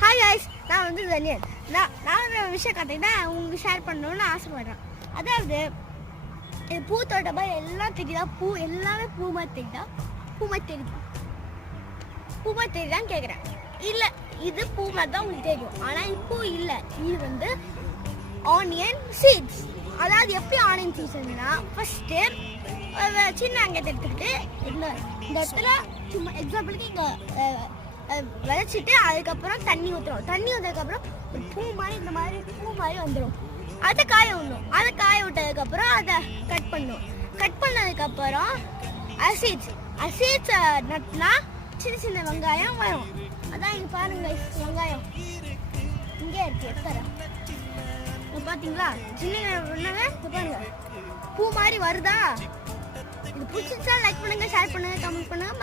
Hi guys, நான் வந்து தனியன். நான் ஒரு விஷயம் கற்றுக்கிட்டா உங்களுக்கு ஷேர் பண்ணணும்னு ஆசைப்படுறேன். அதாவது இது பூ தோட்டமா எல்லாம் தெரியுதா? பூ எல்லாமே பூ மாதிரி தெரியுதா? பூ மாதிரி தெரியுதா? பூ மாதிரி தெரியுதான்னு கேட்குறேன். இல்லை, இது பூ மாதிரி தான் உங்களுக்கு தெரியும். ஆனால் இது பூ இல்லை, இது வந்து ஆனியன் சீட்ஸ். அதாவது எப்படி ஆனியன் சீட்ஸ்னா ஃபஸ்ட்டு சின்ன வெங்காயத்தை எடுத்துக்கிட்டு இந்த இடத்துல சும்மா எக்ஸாம்பிளுக்கு இங்கே விதைச்சிட்டு அதுக்கப்புறம் தண்ணி ஊற்றுறோம். தண்ணி ஊற்றதுக்கப்புறம் ஒரு பூ மாதிரி இந்த மாதிரி பூ மாதிரி வந்துடும். அதை காய விடணும். அதை காய விட்டதுக்கப்புறம் அதை கட் பண்ணணும். கட் பண்ணதுக்கப்புறம் அசீட்ஸ் நட்டுனா சின்ன சின்ன வெங்காயம் வரும். அதான் இங்கே பாருங்க, வெங்காயம் இங்கே இருக்கு, எடுத்துறேன். பார்த்தீங்களா? சின்ன பாருங்க, பூ மாதிரி வருதா? இது பிடிச்சிருச்சா லைக் பண்ணுங்க, ஷேர் பண்ணுங்க, கமெண்ட் பண்ணுங்க.